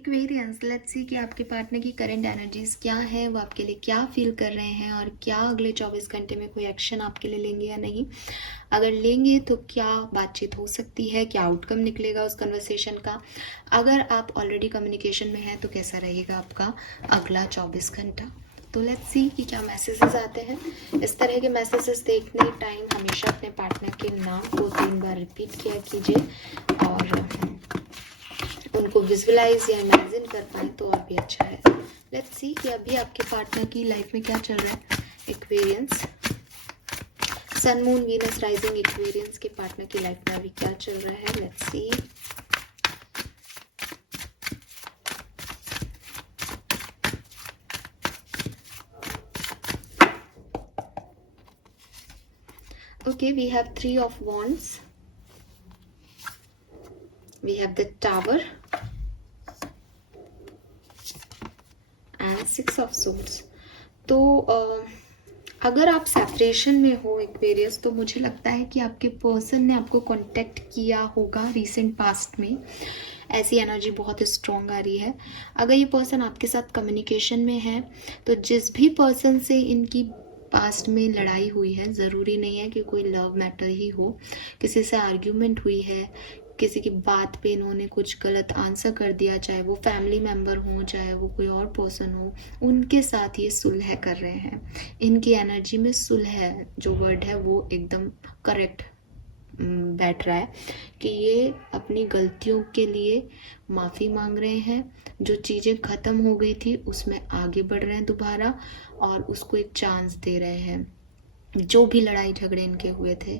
Aquarians, let's see कि आपके partner की करंट एनर्जीज क्या है, वो आपके लिए क्या फील कर रहे हैं और क्या अगले 24 घंटे में कोई एक्शन आपके लिए लेंगे या नहीं। अगर लेंगे तो क्या बातचीत हो सकती है, क्या आउटकम निकलेगा उस कन्वर्सेशन का। अगर आप ऑलरेडी कम्युनिकेशन में हैं तो कैसा रहेगा आपका अगला 24 घंटा। तो लेट्स सी कि क्या मैसेजेस आते हैं। इस तरह के मैसेजेस देखने टाइम हमेशा अपने पार्टनर के नाम को 3 बार रिपीट किया कीजिए और उनको विजुअलाइज या इमेजिन कर पाए तो और भी अच्छा है। लेट्स सी कि अभी आपके पार्टनर की लाइफ में क्या चल रहा है। Aquarians, sun moon Venus rising Aquarians के पार्टनर की लाइफ में अभी क्या चल रहा है। Let's see. Okay, we have 3 of wands, we have the tower and 6 of swords. तो अगर आप सेपरेशन में हो एक्वेरियस, तो मुझे लगता है कि आपके पर्सन ने आपको कांटेक्ट किया होगा रिसेंट पास्ट में। ऐसी एनर्जी बहुत स्ट्रॉन्ग आ रही है। अगर ये पर्सन आपके साथ कम्युनिकेशन में है तो जिस भी पर्सन से इनकी पास्ट में लड़ाई हुई है, ज़रूरी नहीं है कि कोई लव मैटर ही हो, किसी से आर्ग्यूमेंट हुई है, किसी की बात पे इन्होंने कुछ गलत आंसर कर दिया, चाहे वो फैमिली मेम्बर हो चाहे वो कोई और पर्सन हो, उनके साथ ये सुलह कर रहे हैं। इनकी एनर्जी में सुलह जो वर्ड है वो एकदम करेक्ट बैठ रहा है कि ये अपनी गलतियों के लिए माफ़ी मांग रहे हैं। जो चीज़ें ख़त्म हो गई थी उसमें आगे बढ़ रहे हैं दोबारा और उसको एक चांस दे रहे हैं। जो भी लड़ाई झगड़े इनके हुए थे,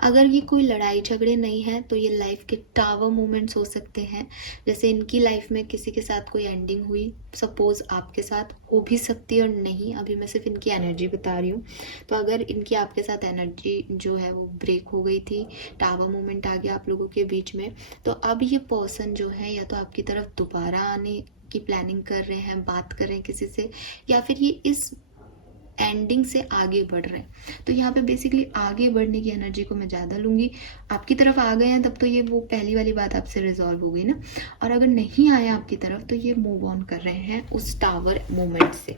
अगर ये कोई लड़ाई झगड़े नहीं है तो ये लाइफ के टावर मोमेंट्स हो सकते हैं। जैसे इनकी लाइफ में किसी के साथ कोई एंडिंग हुई, सपोज आपके साथ हो भी सकती है और नहीं, अभी मैं सिर्फ इनकी एनर्जी बता रही हूँ। तो अगर इनकी आपके साथ एनर्जी जो है वो ब्रेक हो गई थी, टावर मोमेंट आ गया आप लोगों के बीच में, तो अब ये पर्सन जो है या तो आपकी तरफ दोबारा आने की प्लानिंग कर रहे हैं, बात कर रहे हैं किसी से, या फिर ये इस एंडिंग से आगे बढ़ रहे हैं। तो यहाँ पे बेसिकली आगे बढ़ने की एनर्जी को मैं ज़्यादा लूँगी। आपकी तरफ आ गए हैं तब तो ये वो पहली वाली बात आपसे रिजॉल्व हो गई ना, और अगर नहीं आए आपकी तरफ तो ये मूव ऑन कर रहे हैं उस टावर मोमेंट से।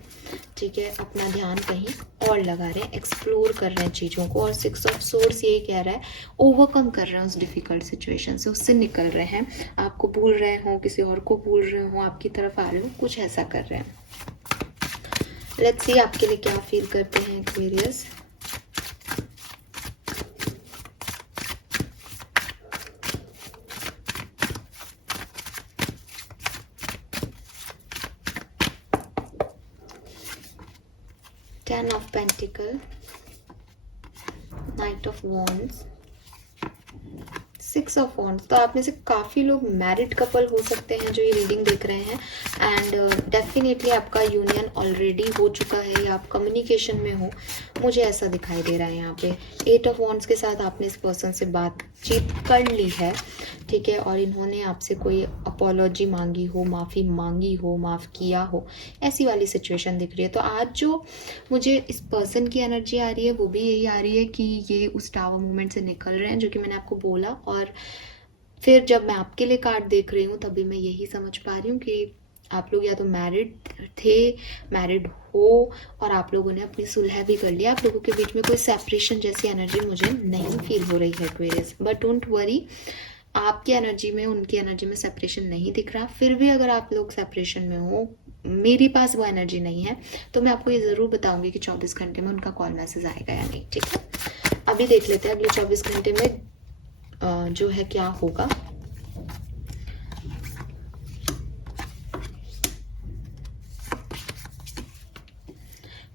ठीक है, अपना ध्यान कहीं और लगा रहे हैं, एक्सप्लोर कर रहे हैं चीज़ों को। और 6 ऑफ सोर्स यही कह रहा है, ओवरकम कर रहे हैं उस डिफ़िकल्ट सिचुएशन से, उससे निकल रहे हैं। आपको भूल रहे हों, किसी और को भूल रहे हों, आपकी तरफ आ रहे हो, कुछ ऐसा कर रहे हैं। लेट्स सी आपके लिए क्या फील करते हैं Aquarius. Ten of pentacle, night of wands, 6 of wands. तो आप में से काफ़ी लोग मैरिड कपल हो सकते हैं जो ये रीडिंग देख रहे हैं, एंड डेफिनेटली आपका यूनियन ऑलरेडी हो चुका है या आप कम्युनिकेशन में हो, मुझे ऐसा दिखाई दे रहा है यहाँ पे। 8 ऑफ वॉन्ड्स के साथ आपने इस पर्सन से बातचीत कर ली है, ठीक है, और इन्होंने आपसे कोई अपॉलॉजी मांगी हो, माफ़ी मांगी हो, माफ़ किया हो, ऐसी वाली सिचुएशन दिख रही है। तो आज जो मुझे इस पर्सन की एनर्जी आ रही है वो भी यही आ रही है कि ये उस टावर मूवमेंट से निकल रहे हैं, जो कि मैंने आपको बोला। और फिर जब मैं आपके लिए कार्ड देख रही हूँ तभी मैं यही समझ पा रही हूँ कि आप लोग या तो मैरिड थे, मैरिड हो, और आप लोगों ने अपनी सुलह भी कर लिया। आप लोगों के बीच में कोई सेपरेशन जैसी एनर्जी मुझे नहीं फील हो रही है एक्वेरियस, बट डोंट वरी, आपकी एनर्जी में उनकी एनर्जी में सेपरेशन नहीं दिख रहा। फिर भी अगर आप लोग सेपरेशन में हो, मेरे पास वो एनर्जी नहीं है, तो मैं आपको ये ज़रूर बताऊंगी कि 24 घंटे में उनका कॉल मैसेज आएगा या नहीं। ठीक है, अभी देख लेते हैं अगले 24 घंटे में जो है क्या होगा।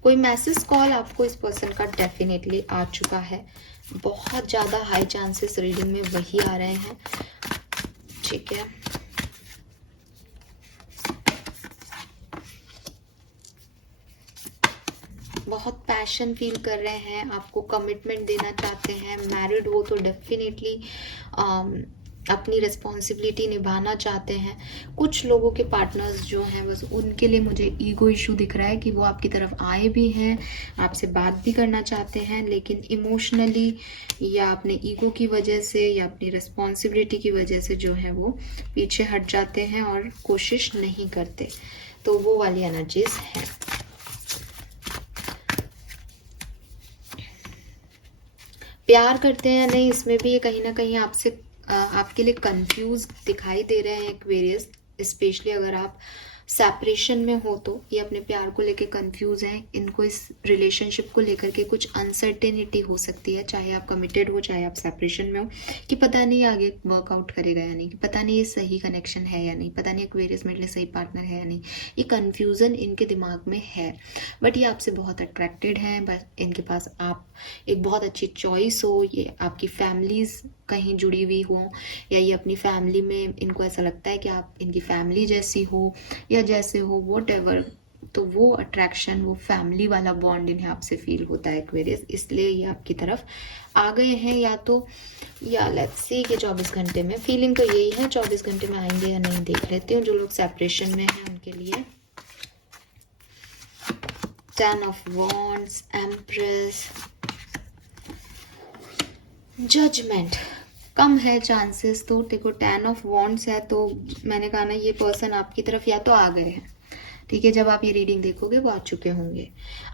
कोई मैसेज कॉल आपको इस पर्सन का डेफिनेटली आ चुका है। बहुत ज़्यादा हाई चांसेस रीडिंग में वही आ रहे हैं। ठीक है, बहुत पैशन फील कर रहे हैं, आपको कमिटमेंट देना चाहते हैं। मैरिड हो तो डेफिनेटली अपनी रिस्पॉन्सिबिलिटी निभाना चाहते हैं। कुछ लोगों के पार्टनर्स जो हैं बस उनके लिए मुझे ईगो इशू दिख रहा है कि वो आपकी तरफ आए भी हैं, आपसे बात भी करना चाहते हैं, लेकिन इमोशनली या अपने ईगो की वजह से या अपनी रिस्पॉन्सिबिलिटी की वजह से जो है वो पीछे हट जाते हैं और कोशिश नहीं करते। तो वो वाली एनर्जीज हैं। प्यार करते हैं नहीं, इसमें भी ये कहीं ना कहीं आपसे आपके लिए कंफ्यूज दिखाई दे रहे हैं एक्वेरियस, स्पेशली अगर आप सेपरेशन में हो तो ये अपने प्यार को लेके कंफ्यूज हैं। इनको इस रिलेशनशिप को लेकर के कुछ अनसर्टेनिटी हो सकती है, चाहे आप कमिटेड हो चाहे आप सेपरेशन में हो, कि पता नहीं आगे वर्कआउट करेगा या नहीं, कि पता नहीं ये सही कनेक्शन है या नहीं, पता नहीं एक्वेरियस मेरे लिए सही पार्टनर है या नहीं। ये कन्फ्यूज़न इनके दिमाग में है, बट ये आपसे बहुत अट्रैक्टेड हैं। बस इनके पास आप एक बहुत अच्छी चॉइस हो, ये आपकी फैमिलीज़ कहीं जुड़ी हुई हो, या ये अपनी फैमिली में इनको ऐसा लगता है कि आप इनकी फैमिली जैसी हो या जैसे हो, वॉट एवर। तो वो अट्रैक्शन, वो फैमिली वाला बॉन्ड इन्हें आपसे फील होता है एक्वेरियस, इसलिए ये आपकी तरफ आ गए हैं। या लेट्स सी कि 24 घंटे में, फीलिंग तो यही है 24 घंटे में आएंगे या नहीं, देख लेती हूँ। जो लोग सेपरेशन में हैं उनके लिए 10 ऑफ वॉन्ड्स, एम्प्रेस, जजमेंट। कम है चांसेस, तो देखो 10 ऑफ वॉन्ड्स है तो मैंने कहा ना ये पर्सन आपकी तरफ या तो आ गए हैं, ठीक है, जब आप ये रीडिंग देखोगे वो आ चुके होंगे।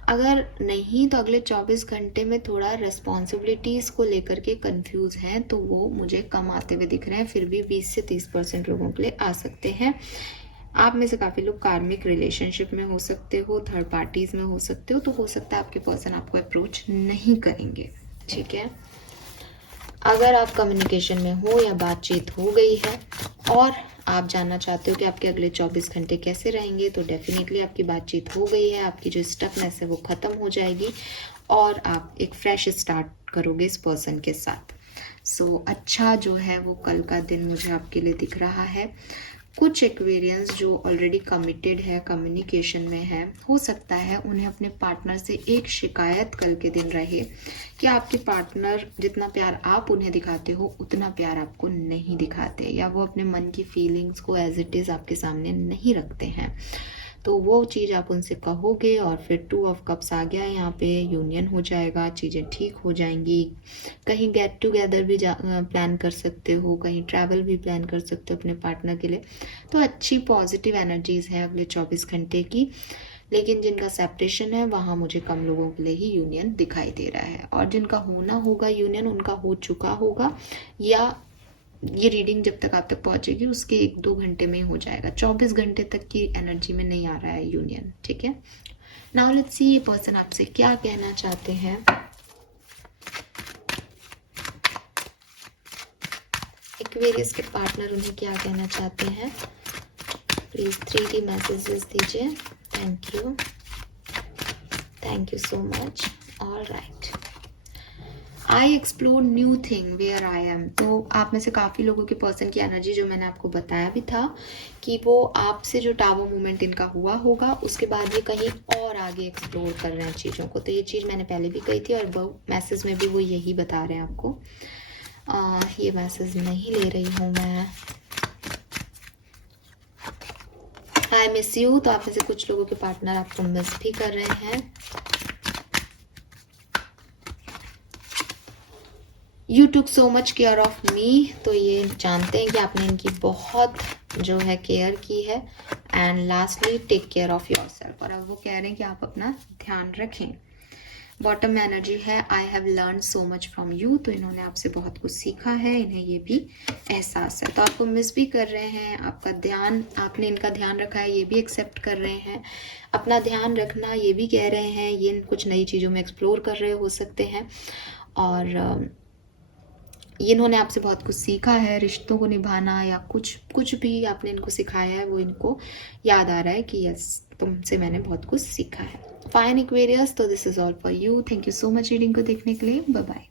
अगर नहीं तो अगले 24 घंटे में थोड़ा रिस्पॉन्सिबिलिटीज़ को लेकर के कंफ्यूज हैं, तो वो मुझे कम आते हुए दिख रहे हैं। फिर भी 20 से 30% लोगों के लिए आ सकते हैं। आप में से काफ़ी लोग कार्मिक रिलेशनशिप में हो सकते हो, थर्ड पार्टीज़ में हो सकते हो, तो हो सकता है आपके पर्सन आपको अप्रोच नहीं करेंगे, ठीक है। अगर आप कम्युनिकेशन में हो या बातचीत हो गई है और आप जानना चाहते हो कि आपके अगले 24 घंटे कैसे रहेंगे, तो डेफिनेटली आपकी बातचीत हो गई है, आपकी जो स्टकनेस है वो ख़त्म हो जाएगी और आप एक फ्रेश स्टार्ट करोगे इस पर्सन के साथ। सो अच्छा जो है वो कल का दिन मुझे आपके लिए दिख रहा है। कुछ एक्वेरियंस जो ऑलरेडी कमिटेड है, कम्युनिकेशन में है, हो सकता है उन्हें अपने पार्टनर से एक शिकायत कल के दिन रहे कि आपके पार्टनर जितना प्यार आप उन्हें दिखाते हो उतना प्यार आपको नहीं दिखाते, या वो अपने मन की फीलिंग्स को एज इट इज़ आपके सामने नहीं रखते हैं। तो वो चीज़ आप उनसे कहोगे और फिर 2 ऑफ कप्स आ गया, यहाँ पे यूनियन हो जाएगा, चीज़ें ठीक हो जाएंगी। कहीं गेट टुगेदर भी प्लान कर सकते हो, कहीं ट्रैवल भी प्लान कर सकते हो अपने पार्टनर के लिए। तो अच्छी पॉजिटिव एनर्जीज़ है अगले 24 घंटे की। लेकिन जिनका सेपरेशन है वहाँ मुझे कम लोगों के लिए ही यूनियन दिखाई दे रहा है, और जिनका होना होगा यूनियन उनका हो चुका होगा, या ये रीडिंग जब तक आप तक पहुंचेगी उसके 1-2 घंटे में ही हो जाएगा। 24 घंटे तक की एनर्जी में नहीं आ रहा है यूनियन, ठीक है। नाउ लेट्स सी ये पर्सन आपसे क्या कहना चाहते हैं। एक्वेरियस के पार्टनर उन्हें क्या कहना चाहते हैं, प्लीज 3D मैसेजेस दीजिए। Thank you so much. All right, I explore new thing where I am. तो आप में से काफ़ी लोगों के पर्सन की एनर्जी जो मैंने आपको बताया भी था कि वो आपसे जो टावर मूवमेंट इनका हुआ होगा उसके बाद ये कहीं और आगे एक्सप्लोर कर रहे हैं चीज़ों को। तो ये चीज़ मैंने पहले भी कही थी और वो मैसेज में भी वो यही बता रहे हैं आपको। ये मैसेज नहीं ले रही हूँ मैं। आई मिस यू, तो आप में से कुछ लोगों के पार्टनर आपको मिस भी कर रहे हैं। You took so much care of me, तो ये जानते हैं कि आपने इनकी बहुत जो है केयर की है। And lastly take care of yourself, और अब वो कह रहे हैं कि आप अपना ध्यान रखें। बॉटम में एनर्जी है I have learn so much from you, तो इन्होंने आपसे बहुत कुछ सीखा है, इन्हें ये भी एहसास है। तो आपको मिस भी कर रहे हैं, आपका ध्यान, आपने इनका ध्यान रखा है ये भी एक्सेप्ट कर रहे हैं। अपना ध्यान रखना ये भी कह रहे हैं, ये कुछ नई चीज़ों में एक्सप्लोर कर रहे हो सकते हैं। और इन्होंने आपसे बहुत कुछ सीखा है, रिश्तों को निभाना या कुछ भी आपने इनको सिखाया है वो इनको याद आ रहा है कि यस तुमसे मैंने बहुत कुछ सीखा है। फाइन एक्वेरियस, तो this is all for you. Thank you so much reading को देखने के लिए। Bye bye.